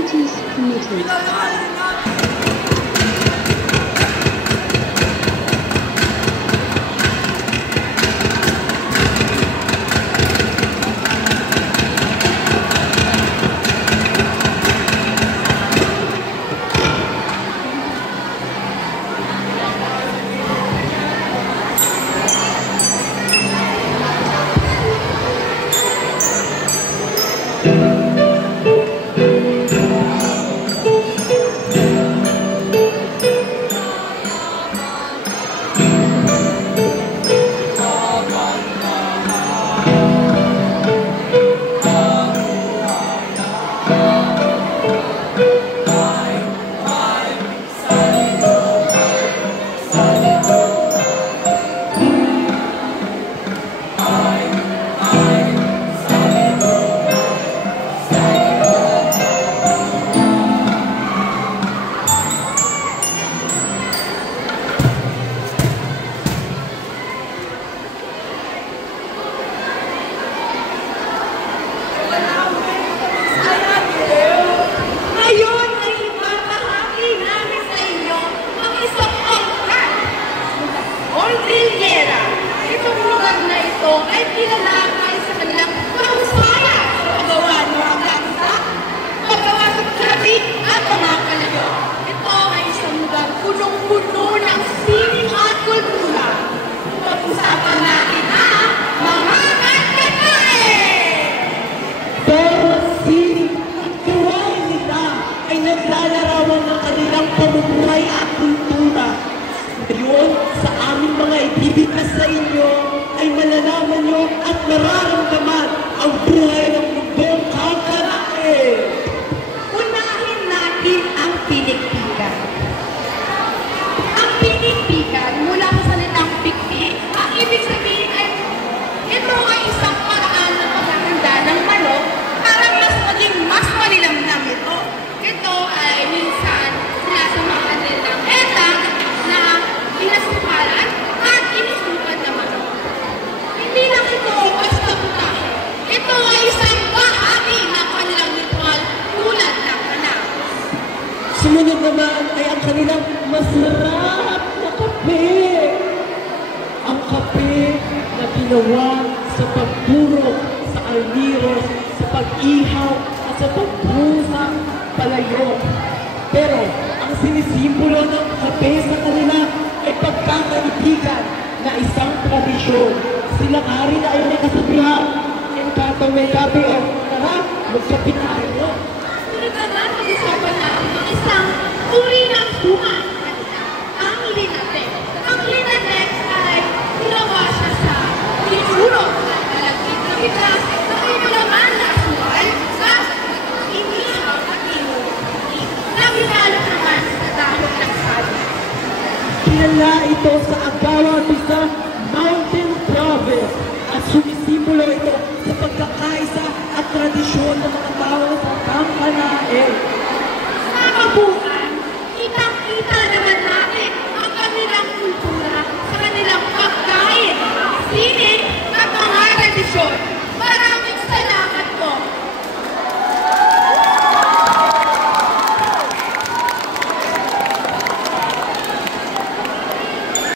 Duties Committee. Ay kinalakay sa kanilang kahusayan sa paggawa ng mga lansak, paggawa sa pagkarabi at mga kalayo. Ito ay isang lugar punong-puno ng sining at kultura. Pag-usapan natin ang mga kantatae! Pero sining at gawain nila ay naglalarawan ng kanilang pamumuhay at kultura. Ngayon, sa aming mga ibibigkas sa inyo, ay malalaman nyo at mararamdaman ang buhay ng mundong kantatae. Unahin natin ang pinikpikan. Ang pinikpikan mula sa salitang pikpik, ang ibig sabihin ay ito ay isang paraan ng paghahanda ng manok para mas maging mas malilamnam ito. Ito ay minsan sinasamahan din ng etang na pinasukalan at inisukad na manok. Hindi lang ito basta putahe. Ito ay isang bahagi ng kanilang ritual tulad ng anak. Sumunod naman ay ang kanilang masarap na kape. Ang kape na ginawa sa pagpurok sa almiros, sa pag-ihaw at sa pagbusa palayo. Pero ang sinisimbolo ng kape sa kanila ay pagkakaibigan na isang tradisyon. Silang hari na ay may kasabihan. Encanto may kape o tara, magkape tayo. Sunod naman, pag-usapan na ang isang uri ng bunga. Ang linatex. Ang linatex ay ginawa siya sa pinuro at malagkit na bitas na pinulaman na asukal sa inihaw at inuwi. Nabinalot naman sa dahon ng sabi. Kilala ito sa Agawa sa Mountain Province at sumisimbolo ito sa pagkakaisa at tradisyon ng mga tao sa Kampanae.